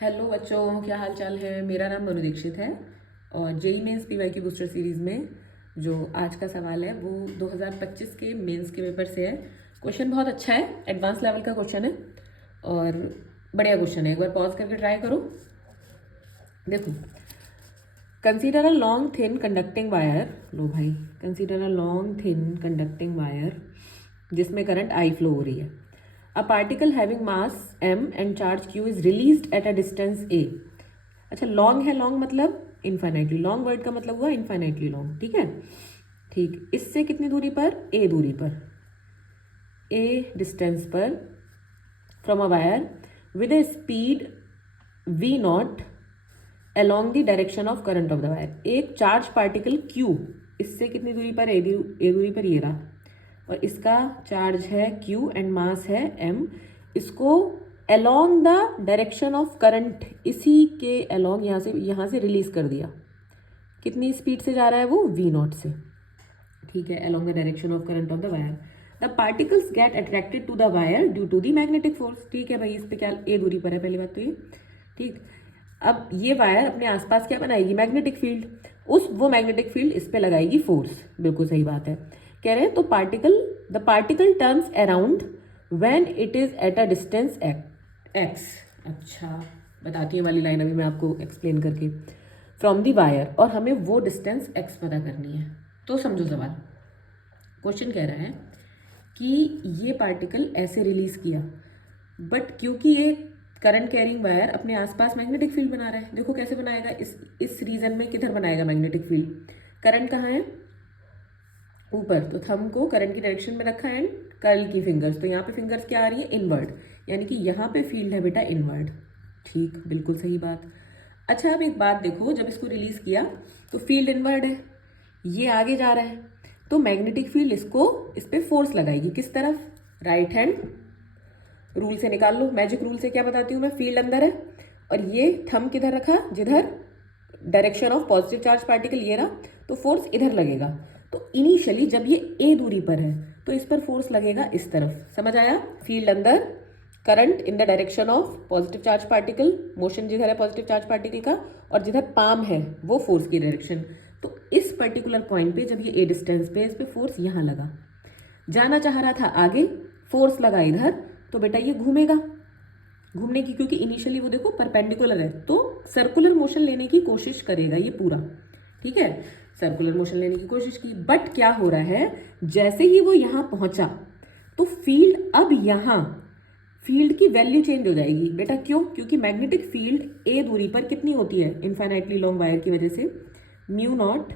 Hello बच्चों, क्या हाल चाल है। मेरा नाम मनु दीक्षित है और JEE Mains PYQ booster series में जो आज का सवाल है वो 2025 के मेंस के पेपर से है। क्वेश्चन बहुत अच्छा है, एडवांस लेवल का क्वेश्चन है और बढ़िया क्वेश्चन है। एक बार पॉज करके ट्राई करो। देखो, consider a long thin conducting wire. लो भाई, consider a long thin conducting wire जिसमें करंट आई फ्लो हो रही है। A particle having mass m and charge q is released at a distance a। अच्छा, लॉन्ग है, लॉन्ग मतलब infinitely, long word का मतलब हुआ इन्फाइनाइटली लॉन्ग। ठीक है, ठीक। इससे कितनी दूरी पर? a दूरी पर, a डिस्टेंस पर, from a wire with A speed v not along the direction of current of the wire. एक चार्ज पार्टिकल q इससे कितनी दूरी पर? a दूरी पर ये रहा, और इसका चार्ज है q एंड मास है m। इसको along the direction of current, इसी के अलोंग यहाँ से रिलीज कर दिया। कितनी स्पीड से जा रहा है वो? v नॉट से। ठीक है, along the direction of current of the wire. The particles get attracted to the wire due to the magnetic force. ठीक है भाई, इस पे क्या a दूरी पर है, पहली बात तो ये। ठीक, अब ये वायर अपने आसपास क्या बनाएगी? Magnetic field. वो मैग्नेटिक फील्ड इस पे लगाएगी फोर्स। बिल्कुल सही बात है। कह रहे हैं तो the particle turns around when it is at a distance x. अच्छा, बताती हूँ वाली लाइन अभी मैं आपको एक्सप्लेन करके। फ्रॉम द वायर, और हमें वो डिस्टेंस एक्स पता करनी है। तो समझो सवाल। क्वेश्चन कह रहा है कि ये पार्टिकल ऐसे रिलीज किया, बट क्योंकि ये करंट कैरिंग वायर अपने आसपास मैग्नेटिक फील्ड बना रहा है। देखो कैसे बनाएगा। इस रीजन में किधर बनाएगा मैग्नेटिक फील्ड? करंट कहाँ है? ऊपर। तो थंब को करंट की डायरेक्शन में रखा है एंड कर्ल की फिंगर्स, तो यहाँ पे फिंगर्स क्या आ रही है? इनवर्ड, यानी कि यहाँ पे फील्ड है बेटा इनवर्ड। ठीक, बिल्कुल सही बात। अच्छा, अब एक बात देखो, जब इसको रिलीज किया तो फील्ड इनवर्ड है, ये आगे जा रहा है, तो मैग्नेटिक फील्ड इस पे फोर्स लगाएगी। किस तरफ? राइट हैंड रूल से निकाल लो। मैजिक रूल से क्या बताती हूँ मैं? फील्ड अंदर है और ये थंब किधर रखा? जिधर direction of positive charge particle ये रहा, तो फोर्स इधर लगेगा। तो इनिशियली जब ये a दूरी पर है तो इस पर फोर्स लगेगा इस तरफ। समझ आया? फील्ड अंदर, current in the direction of positive charge particle, motion जिधर है पॉजिटिव चार्ज पार्टिकल का, और जिधर पाम है वो फोर्स की डायरेक्शन। तो इस पर्टिकुलर पॉइंट पे जब ये a डिस्टेंस पे, इस पे फोर्स यहाँ लगा, जाना चाह रहा था आगे, फोर्स लगा इधर, तो बेटा ये घूमेगा। घूमने की, क्योंकि इनिशियली वो देखो परपेंडिकुलर है, तो सर्कुलर मोशन लेने की कोशिश करेगा ये पूरा। ठीक है, सर्कुलर मोशन लेने की कोशिश की, बट क्या हो रहा है, जैसे ही वो यहाँ पहुंचा तो फील्ड, अब यहाँ फील्ड की वैल्यू चेंज हो जाएगी बेटा। क्यों? क्योंकि मैग्नेटिक फील्ड a दूरी पर कितनी होती है? इन्फाइनाइटली लॉन्ग वायर की वजह से mu naught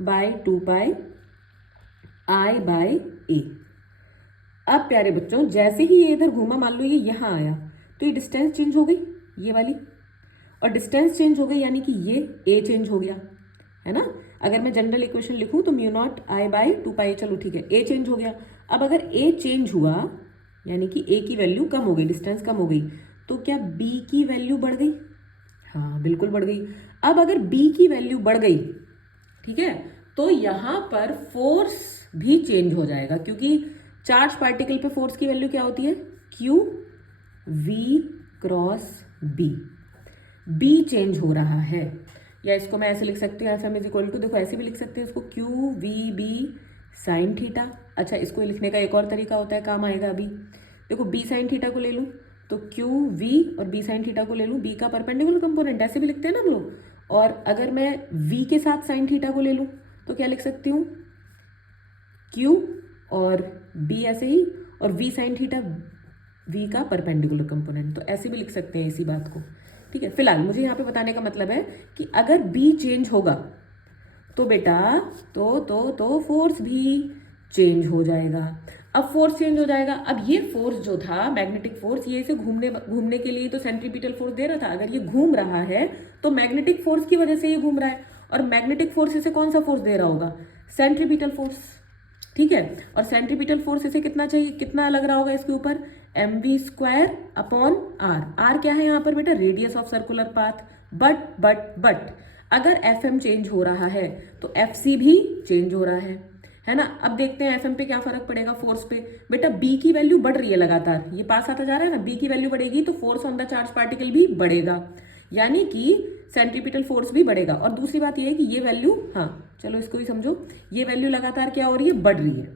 by 2 pi I by A. अब प्यारे बच्चों, जैसे ही ये इधर घूमा, मान लो ये यहाँ आया, तो ये डिस्टेंस चेंज हो गई, ये वाली, और डिस्टेंस चेंज हो गई यानी कि ये a चेंज हो गया, है ना। अगर मैं जनरल इक्वेशन लिखूं तो म्यू नॉट I बाई 2 पाई, चलो ठीक है, a चेंज हो गया। अब अगर a चेंज हुआ यानी कि a की वैल्यू कम हो गई, डिस्टेंस कम हो गई, तो क्या b की वैल्यू बढ़ गई? हाँ, बिल्कुल बढ़ गई। अब अगर b की वैल्यू बढ़ गई, ठीक है, तो यहाँ पर फोर्स भी चेंज हो जाएगा, क्योंकि चार्ज पार्टिकल पे फोर्स की वैल्यू क्या होती है? Q V cross B। B change हो रहा है, या इसको मैं ऐसे लिख सकती हूँ, FM इज इक्वल टू, देखो ऐसे भी लिख सकते हैं इसको, Q V B sine theta. अच्छा, इसको लिखने का एक और तरीका होता है, काम आएगा अभी। देखो B साइन थीटा को ले लूँ तो Q V और B साइन थीटा को ले लूँ, B का परपेंडिकुलर कंपोनेंट, ऐसे भी लिखते हैं ना हम लोग। और अगर मैं V के साथ साइन थीटा को ले लूँ तो क्या लिख सकती हूँ? Q और B ऐसे ही, और V साइन थीटा V का परपेंडिकुलर कंपोनेंट, तो ऐसे भी लिख सकते हैं इसी बात को। ठीक है, फिलहाल मुझे यहाँ पे बताने का मतलब है कि अगर B चेंज होगा तो बेटा तो फोर्स भी चेंज हो जाएगा। अब फोर्स चेंज हो जाएगा, अब ये फोर्स जो था मैग्नेटिक फोर्स, ये इसे घूमने के लिए तो सेंट्रीपिटल फोर्स दे रहा था। अगर ये घूम रहा है तो मैग्नेटिक फोर्स की वजह से ये घूम रहा है, और मैग्नेटिक फोर्स इसे कौन सा फोर्स दे रहा होगा? Centripetal force. ठीक है, और सेंट्रीपिटल फोर्स इसे कितना चाहिए, कितना लग रहा होगा इसके ऊपर? mv² upon r। r क्या है यहाँ पर बेटा? Radius of circular path. But अगर fm चेंज हो रहा है तो fc भी चेंज हो रहा है है ना। अब देखते हैं एफएम पे क्या फर्क पड़ेगा फोर्स पे। बेटा बी की वैल्यू बढ़ रही है लगातार, ये पास आता जा रहा है ना, बी की वैल्यू बढ़ेगी तो force on the charge particle भी बढ़ेगा, यानी कि सेंट्रीपिटल फोर्स भी बढ़ेगा। और दूसरी बात ये है कि ये वैल्यू, हाँ चलो इसको भी समझो, ये वैल्यू लगातार क्या हो रही है, बढ़ रही है,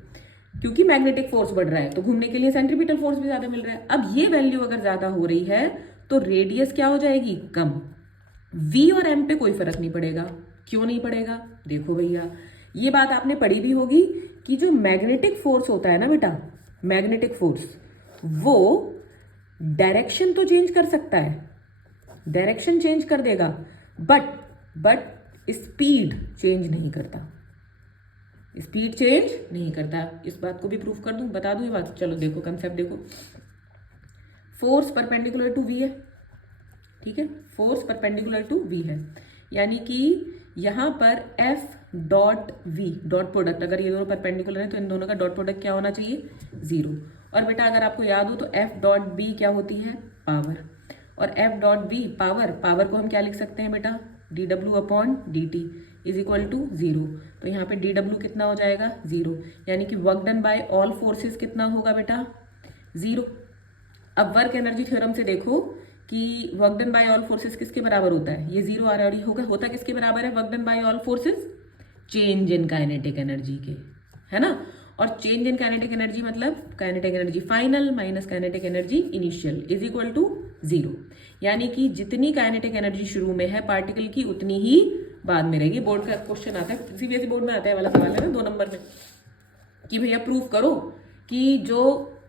क्योंकि मैग्नेटिक फोर्स बढ़ रहा है तो घूमने के लिए सेंट्रीपिटल फोर्स भी ज्यादा मिल रहा है। अब ये वैल्यू अगर ज्यादा हो रही है तो रेडियस क्या हो जाएगी, कम। वी और एम पे कोई फर्क नहीं पड़ेगा। क्यों नहीं पड़ेगा, देखो भैया ये बात आपने पढ़ी भी होगी कि जो मैग्नेटिक फोर्स होता है ना बेटा, मैग्नेटिक फोर्स वो डायरेक्शन तो चेंज कर सकता है, डायरेक्शन चेंज कर देगा, बट स्पीड चेंज नहीं करता, स्पीड चेंज नहीं करता। इस बात को भी प्रूफ कर दूं, बता दूं ये बात। चलो देखो कंसेप्ट देखो, फोर्स परपेंडिकुलर टू वी है, ठीक है, फोर्स परपेंडिकुलर टू वी है, यानी कि यहां पर F dot V dot product, अगर ये दोनों परपेंडिकुलर है तो इन दोनों का डॉट प्रोडक्ट क्या होना चाहिए, 0। और बेटा अगर आपको याद हो तो एफ डॉट बी क्या होती है, पावर, और F dot B power, power को हम क्या लिख सकते हैं बेटा, D W upon D T is equal to 0। तो यहाँ पे डी डब्ल्यू कितना हो जाएगा, 0, यानी कि work done by all forces कितना होगा बेटा, 0। अब वर्क एनर्जी थ्योरम से देखो कि work done by all forces किसके बराबर होता है, ये 0 ऑलरेडी होगा, होता किसके बराबर है work done by all forces, change in kinetic energy के, है ना। और चेंज इन काइनेटिक एनर्जी मतलब kinetic energy final minus kinetic energy initial is equal to 0, यानी कि जितनी काइनेटिक एनर्जी शुरू में है पार्टिकल की उतनी ही बाद में रहेगी। बोर्ड का क्वेश्चन आता है, सीबीएसई बोर्ड में आता है वाला सवाल है ना 2 नंबर में, कि भैया प्रूफ करो कि जो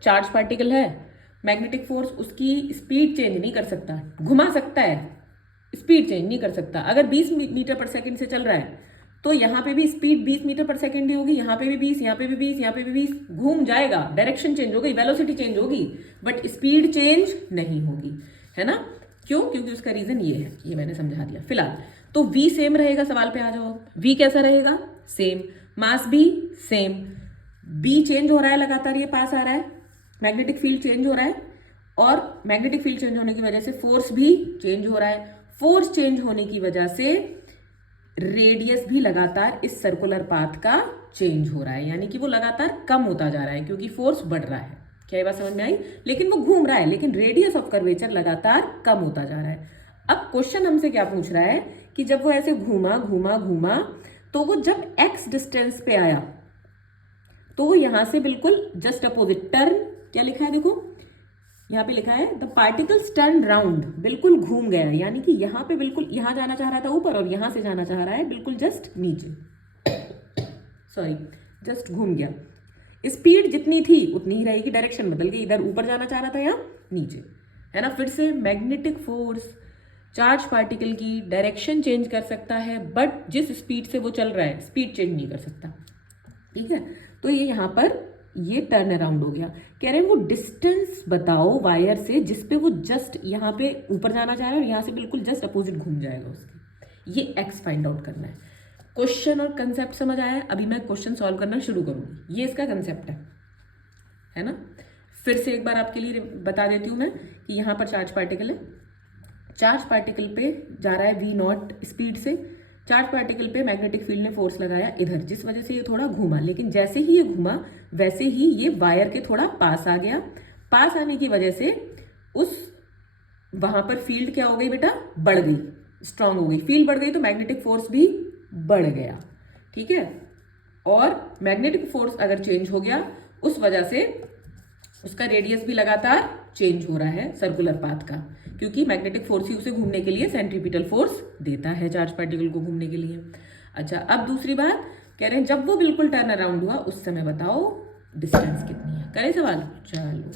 चार्ज पार्टिकल है मैग्नेटिक फोर्स उसकी स्पीड चेंज नहीं कर सकता, घुमा सकता है, स्पीड चेंज नहीं कर सकता। अगर 20 मीटर पर सेकंड से चल रहा है तो यहाँ पे भी स्पीड 20 मीटर पर सेकंड ही होगी, यहाँ पे भी 20, यहाँ पे भी 20, यहाँ पे भी 20, घूम जाएगा, डायरेक्शन चेंज होगी, वेलोसिटी चेंज होगी, बट स्पीड चेंज नहीं होगी, है ना। क्यों, क्योंकि उसका रीजन ये है, ये मैंने समझा दिया। फिलहाल तो v सेम रहेगा, सवाल पे आ जाओ, v कैसा रहेगा, सेम, मास भी सेम, b चेंज हो रहा है लगातार, ये पास आ रहा है, मैग्नेटिक फील्ड चेंज हो रहा है, और मैग्नेटिक फील्ड चेंज होने की वजह से फोर्स भी चेंज हो रहा है, फोर्स चेंज होने की वजह से रेडियस भी लगातार इस सर्कुलर पाथ का चेंज हो रहा है, यानी कि वो लगातार कम होता जा रहा है क्योंकि फोर्स बढ़ रहा है। क्या ये बात समझ में आई, लेकिन वो घूम रहा है, लेकिन रेडियस ऑफ कर्वेचर लगातार कम होता जा रहा है। अब क्वेश्चन हमसे क्या पूछ रहा है कि जब वो ऐसे घूमा घूमा घूमा तो वो जब x डिस्टेंस पे आया तो वो यहां से बिल्कुल जस्ट अपोजिट टर्न, क्या लिखा है देखो यहाँ पे लिखा है द पार्टिकल्स टर्न राउंड, बिल्कुल घूम गया, यानी कि यहाँ पे बिल्कुल यहाँ जाना चाह रहा था ऊपर और यहाँ से जाना चाह रहा है बिल्कुल जस्ट नीचे, सॉरी जस्ट घूम गया। स्पीड जितनी थी उतनी ही रहेगी, डायरेक्शन बदल गई, इधर ऊपर जाना चाह रहा था या नीचे, है ना। फिर से मैग्नेटिक फोर्स चार्ज पार्टिकल की डायरेक्शन चेंज कर सकता है, बट जिस स्पीड से वो चल रहा है स्पीड चेंज नहीं कर सकता, ठीक है। तो ये यहाँ पर ये टर्न अराउंड हो गया। कह रहे हैं वो डिस्टेंस बताओ वायर से जिस पे वो जस्ट यहाँ पे ऊपर जाना चाह रहा है और यहाँ से बिल्कुल जस्ट अपोजिट घूम जाएगा उसके, ये एक्स फाइंड आउट करना है। क्वेश्चन और कंसेप्ट समझ आया है, अभी मैं क्वेश्चन सॉल्व करना शुरू करूंगी, ये इसका कंसेप्ट है ना। फिर से एक बार आपके लिए बता देती हूँ मैं कि यहाँ पर चार्ज पार्टिकल है, चार्ज पार्टिकल पे जा रहा है वी नॉट स्पीड से, चार्ज पार्टिकल पे मैग्नेटिक फील्ड ने फोर्स लगाया इधर, जिस वजह से ये थोड़ा घूमा, लेकिन जैसे ही ये घूमा वैसे ही ये वायर के थोड़ा पास आ गया, पास आने की वजह से उस वहां पर फील्ड क्या हो गई बेटा, बढ़ गई, स्ट्रांग हो गई, फील्ड बढ़ गई तो मैग्नेटिक फोर्स भी बढ़ गया, ठीक है। और मैग्नेटिक फोर्स अगर चेंज हो गया उस वजह से उसका रेडियस भी लगातार चेंज हो रहा है सर्कुलर पाथ का, क्योंकि मैग्नेटिक फोर्स ही उसे घूमने के लिए सेंट्रीपिटल फोर्स देता है चार्ज पार्टिकल को घूमने के लिए। अच्छा, अब दूसरी बात कह रहे हैं जब वो बिल्कुल टर्न अराउंड हुआ उस समय बताओ डिस्टेंस कितनी है, करें सवाल। चलो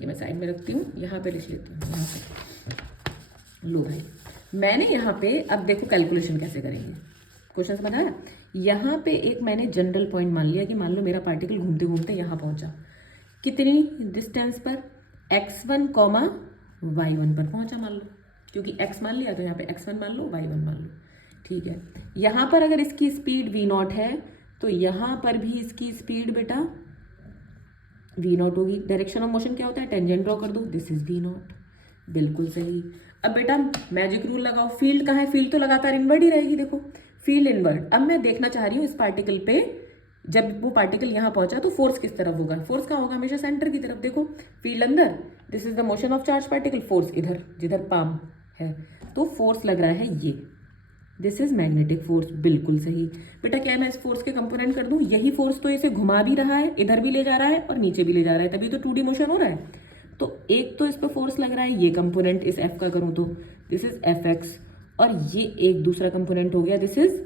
ये मैं साइड में रखती हूँ, यहाँ पे लिख लेती हूँ, यहाँ पे लो भाई, मैंने यहाँ पे अब देखो कैलकुलेशन कैसे करेंगे, क्वेश्चन समझ आया। यहाँ पे एक मैंने जनरल पॉइंट मान लिया कि मान लो मेरा पार्टिकल घूमते घूमते यहाँ पहुँचा, कितनी डिस्टेंस पर, x1 कॉमा y1 पर पहुंचा मान लो, क्योंकि x मान लिया तो यहाँ पे x1 मान लो y1 मान लो, ठीक है। यहाँ पर अगर इसकी स्पीड v0 है तो यहाँ पर भी इसकी स्पीड बेटा v0 होगी। डायरेक्शन ऑफ मोशन क्या होता है, टेंजेंट ड्रॉ कर दो, दिस इज v0, बिल्कुल सही। अब बेटा मैजिक रूल लगाओ, फील्ड कहाँ है, फील्ड तो लगातार इनवर्ड ही रहेगी, देखो फील्ड इनवर्ड। अब मैं देखना चाह रही हूँ इस पार्टिकल पे जब वो पार्टिकल यहाँ पहुंचा तो फोर्स किस तरफ होगा, फोर्स कहाँ होगा, हमेशा सेंटर की तरफ। देखो फील्ड अंदर, this is the motion of charge particle, force इधर जिधर पाम है, तो फोर्स लग रहा है ये, दिस इज मैग्नेटिक फोर्स। बिल्कुल सही बेटा। क्या मैं इस फोर्स के कंपोनेंट कर दूं, यही फोर्स तो इसे घुमा भी रहा है, इधर भी ले जा रहा है और नीचे भी ले जा रहा है, तभी तो 2D मोशन हो रहा है। तो एक तो इस पर फोर्स लग रहा है, ये कंपोनेंट इस एफ का करूं तो दिस इज एफ एक्स, और ये एक दूसरा कंपोनेंट हो गया, दिस इज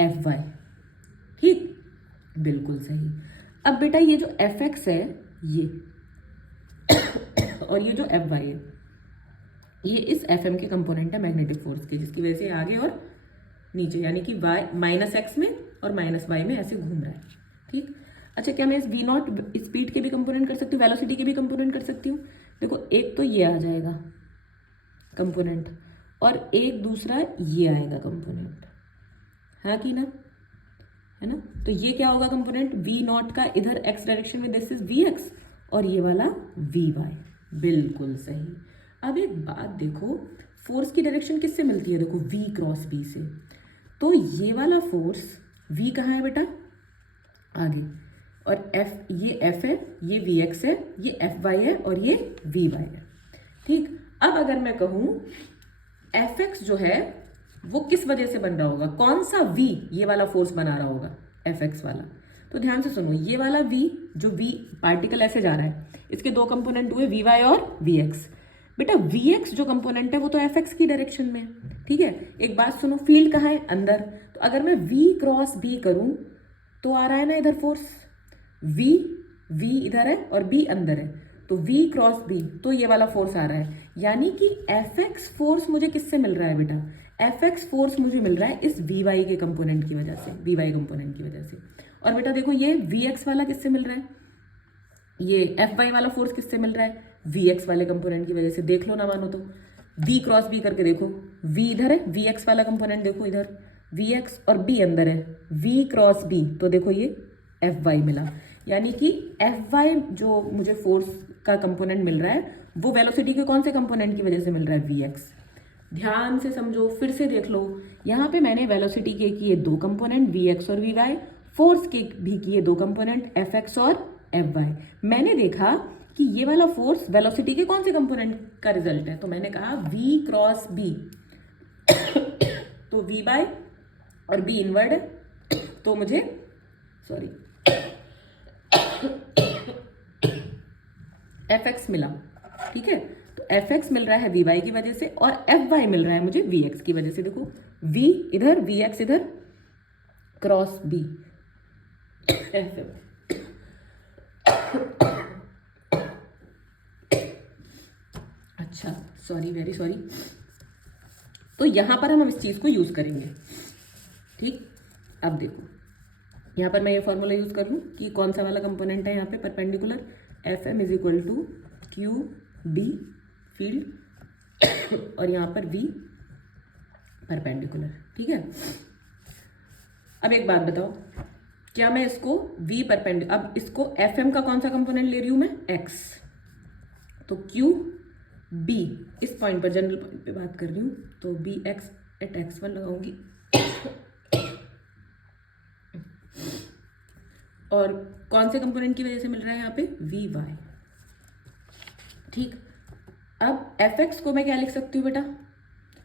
एफ वाई। ठीक, बिल्कुल सही। अब बेटा ये जो एफ एक्स है ये और ये जो एफ वाई है, ये इस एफ एम के कंपोनेंट है मैग्नेटिक फोर्स के, जिसकी वजह से आगे और नीचे यानी कि वाई माइनस एक्स में और माइनस वाई में ऐसे घूम रहा है। ठीक, अच्छा क्या मैं इस वी नॉट स्पीड के भी कंपोनेंट कर सकती हूँ, वेलोसिटी के भी कंपोनेंट कर सकती हूँ। देखो एक तो ये आ जाएगा कंपोनेंट और एक दूसरा ये आएगा कंपोनेंट, हाँ कि ना, है ना। तो ये क्या होगा कंपोनेंट, वी नॉट का इधर एक्स डायरेक्शन में दिस इज वी एक्स और ये वाला वी वाई। बिल्कुल सही। अब एक बात देखो, फोर्स की डायरेक्शन किससे मिलती है, देखो वी क्रॉस बी से। तो ये वाला फोर्स वी कहाँ है बेटा, आगे, और एफ, ये एफ है, ये वी एक्स है, ये एफ वाई है और ये वी वाई है। ठीक, अब अगर मैं कहूँ एफ एक्स जो है वो किस वजह से बन रहा होगा, कौन सा वी ये वाला फोर्स बना रहा होगा, एफ एक्स वाला। तो ध्यान से सुनो, ये वाला वी, जो वी पार्टिकल ऐसे जा रहा है, इसके दो कंपोनेंट हुए वी वाई और वी एक्स। बेटा वी एक्स जो कंपोनेंट है वो तो एफ एक्स की डायरेक्शन में है। ठीक है, एक बात सुनो, फील्ड कहाँ है, अंदर। तो अगर मैं वी क्रॉस बी करूं तो आ रहा है ना इधर फोर्स, वी वी इधर है और बी अंदर है, तो वी क्रॉस बी, तो ये वाला फोर्स आ रहा है। यानी कि एफ एक्स फोर्स मुझे किससे मिल रहा है बेटा, एफ एक्स फोर्स मुझे मिल रहा है इस वी वाई के कंपोनेंट की वजह से, वी वाई कंपोनेंट की वजह से। और बेटा देखो ये वी एक्स वाला किससे मिल रहा है, ये एफ वाई वाला फोर्स किससे मिल रहा है, वी एक्स वाले कंपोनेंट की वजह से। देख लो ना मानो तो, वी क्रॉस बी करके देखो, वी इधर है, वी एक्स वाला कंपोनेंट देखो इधर, वी एक्स और बी अंदर है, वी क्रॉस बी, तो देखो ये एफ वाई मिला। यानी कि एफ वाई जो मुझे फोर्स का कंपोनेंट मिल रहा है वो वेलोसिटी के कौन से कंपोनेंट की वजह से मिल रहा है, वी एक्स। ध्यान से समझो, फिर से देख लो, यहाँ पे मैंने वेलोसिटी के किए दो कंपोनेंट वी एक्स और वी वाई, फोर्स के भी किए दो कंपोनेंट एफ एक्स और एफ वाई। मैंने देखा कि ये वाला फोर्स वेलोसिटी के कौन से कंपोनेंट का रिजल्ट है, तो मैंने कहा वी क्रॉस बी तो वी बाय और बी इनवर्ड है, तो मुझे सॉरी एफ एक्स मिला। ठीक है, तो एफ एक्स मिल रहा है वी वाई की वजह से और एफ वाई मिल रहा है मुझे वी एक्स की वजह से। देखो वी इधर, वी एक्स इधर, क्रॉस बी एफ एम। अच्छा सॉरी, वेरी सॉरी। तो यहां पर हम इस चीज को यूज करेंगे। ठीक, अब देखो यहाँ पर मैं ये फॉर्मूला यूज कर लूँ कि कौन सा वाला कंपोनेंट है यहाँ पे perpendicular, F M is equal to Q B field और यहाँ पर वी परपेंडिकुलर। ठीक है, अब एक बात बताओ, क्या मैं इसको v परपेंडिकुलर, अब इसको एफ एम का कौन सा कंपोनेंट ले रही हूँ मैं, x, तो क्यू बी इस पॉइंट पर, जनरल पॉइंट पे बात कर रही हूँ, तो B X at X one लगाऊंगी और कौन से कंपोनेंट की वजह से मिल रहा है यहाँ पे, वी वाई। ठीक, अब एफ एक्स को मैं क्या लिख सकती हूँ बेटा,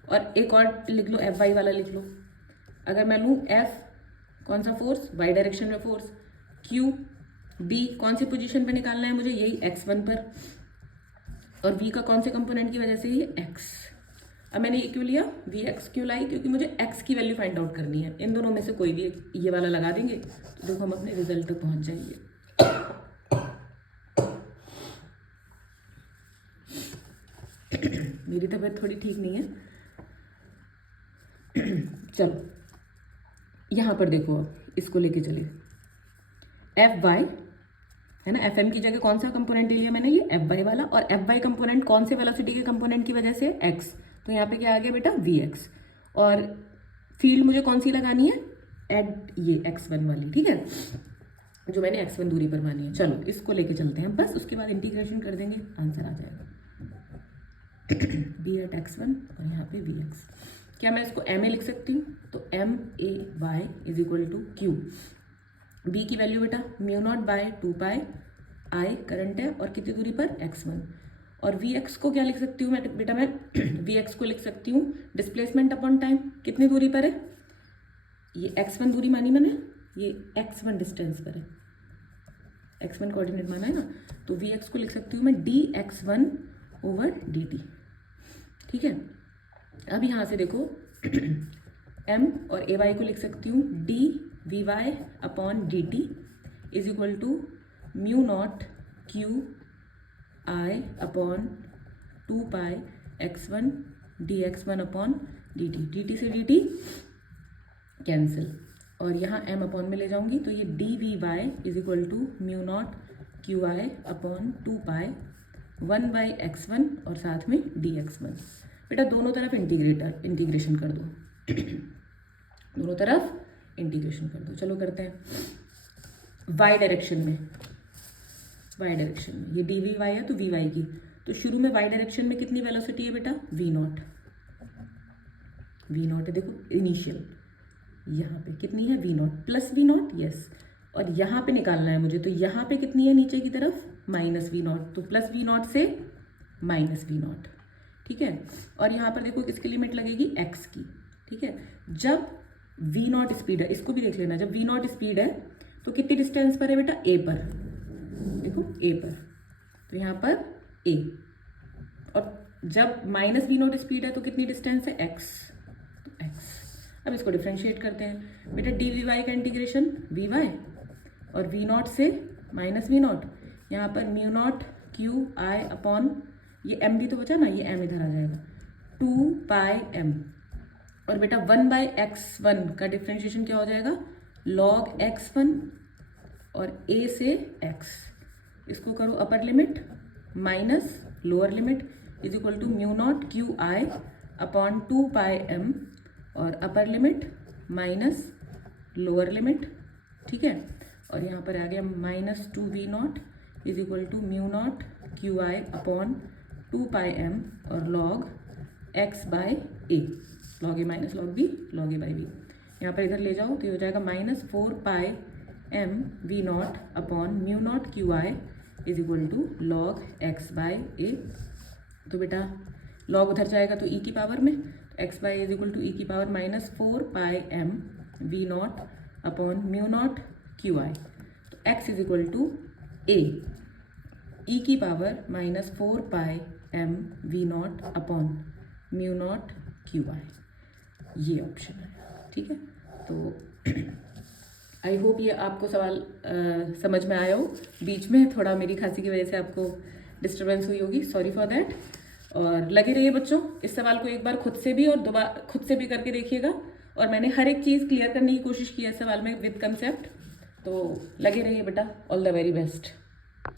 और एक और लिख लो, एफ वाई वाला लिख लो। अगर मैं लूँ एफ कौन सा फोर्स, वाई डायरेक्शन में फोर्स, क्यू बी कौन सी पोजीशन पे निकालना है मुझे, यही x1 पर, और v का कौन से कंपोनेंट की वजह से, ये x। अब मैंने ये क्यों लिया, वी एक्स क्यों लाई, क्योंकि मुझे x की वैल्यू फाइंड आउट करनी है। इन दोनों में से कोई भी एक ये वाला लगा देंगे तो देखो हम अपने रिजल्ट तक पहुंच जाएंगे। मेरी तबीयत थोड़ी ठीक नहीं है। चलो यहाँ पर देखो, अब इसको लेके चलिए, एफ वाई है ना, एफ एम की जगह कौन सा कंपोनेंट ले लिया मैंने, ये एफ वाई वाला, और एफ वाई कंपोनेंट कौन से वेलोसिटी के कंपोनेंट की वजह से, एक्स, तो यहाँ पे क्या आ गया बेटा, वी एक्स। और फील्ड मुझे कौन सी लगानी है, एट ये x1 वाली। ठीक है, जो मैंने x1 दूरी पर मानी है। चलो इसको लेके चलते हैं बस, उसके बाद इंटीग्रेशन कर देंगे, आंसर आ जाएगा बी एट x1 और यहाँ पे वी एक्स। क्या मैं इसको एम ए लिख सकती हूँ, तो M A Y is equal to Q B की वैल्यू बेटा mu naught by 2 pi I current है और कितनी दूरी पर x1। और वी एक्स को क्या लिख सकती हूँ मैं बेटा, मैं वी एक्स को लिख सकती हूँ डिस्प्लेसमेंट अपॉन टाइम, कितनी दूरी पर है, ये x1 दूरी मानी मैंने, ये x1 डिस्टेंस पर है, x1 कोऑर्डिनेट माना है ना, तो वी एक्स को लिख सकती हूँ मैं dx1 ओवर dt। ठीक है, अब यहाँ से देखो m और ay को लिख सकती हूँ dvy upon dt is equal to mu naught Q I upon 2 pi x1 dx1 upon dt, dt से dt कैंसिल, और यहाँ m अपॉन में ले जाऊंगी तो ये dvy is equal to mu naught Q I upon 2 pi 1 by x1 और साथ में dx1। बेटा दोनों तरफ इंटीग्रेशन कर दो दोनों तरफ इंटीग्रेशन कर दो। चलो करते हैं y डायरेक्शन में, y डायरेक्शन में ये डी वी वाई है तो वी वाई की, तो शुरू में y डायरेक्शन में कितनी वेलोसिटी है बेटा, वी नॉट है, देखो इनिशियल यहाँ पे कितनी है V naught plus V naught, yes, और यहाँ पे निकालना है मुझे, तो यहाँ पे कितनी है नीचे की तरफ माइनस वी नॉट, तो प्लस वी नॉट से माइनस वी नॉट। ठीक है, और यहाँ पर देखो किसकी लिमिट लगेगी, x की। ठीक है, जब वी नॉट स्पीड है, इसको भी देख लेना, जब वी नॉट स्पीड है तो कितनी डिस्टेंस पर है बेटा, a पर, देखो a पर, तो यहाँ पर a, और जब माइनस वी नॉट स्पीड है तो कितनी डिस्टेंस है, x, तो x। अब इसको डिफ्रेंशिएट करते हैं बेटा, डी वी वाई का इंटीग्रेशन वी वाई और वी नॉट से माइनस वी नॉट, यहाँ पर mu naught Q I upon ये m भी तो बचा ना, ये m इधर आ जाएगा 2 पाई m, और बेटा 1 बाई x1 का डिफ्रेंशिएशन क्या हो जाएगा, log x1 और a से x, इसको करो upper limit minus lower limit is equal to mu naught Q I upon 2 pi m और upper limit minus lower limit. ठीक है, और यहाँ पर आ गया minus 2 V naught is equal to mu naught Q I upon 2 pi m और log x by a, log a minus log b, log a by b, यहाँ पर इधर ले जाओ तो ये हो जाएगा minus 4 pi m V naught upon mu naught Q I is equal to log x by a। तो बेटा लॉग उधर जाएगा तो e की पावर में, तो x by is equal to e की power minus 4 pi m V naught upon mu naught Q I, तो x is equal to a e की power minus 4 pi m V naught upon mu naught Q I, ये option है। ठीक है, तो I hope ये आपको सवाल समझ में आया हो, बीच में थोड़ा मेरी खांसी की वजह से आपको डिस्टर्बेंस हुई होगी, सॉरी फॉर दैट। और लगे रहिए बच्चों, इस सवाल को एक बार खुद से भी और दोबारा खुद से भी करके देखिएगा, और मैंने हर एक चीज़ क्लियर करने की कोशिश की है सवाल में विद कंसेप्ट, तो लगे रहिए बेटा, ऑल द वेरी बेस्ट।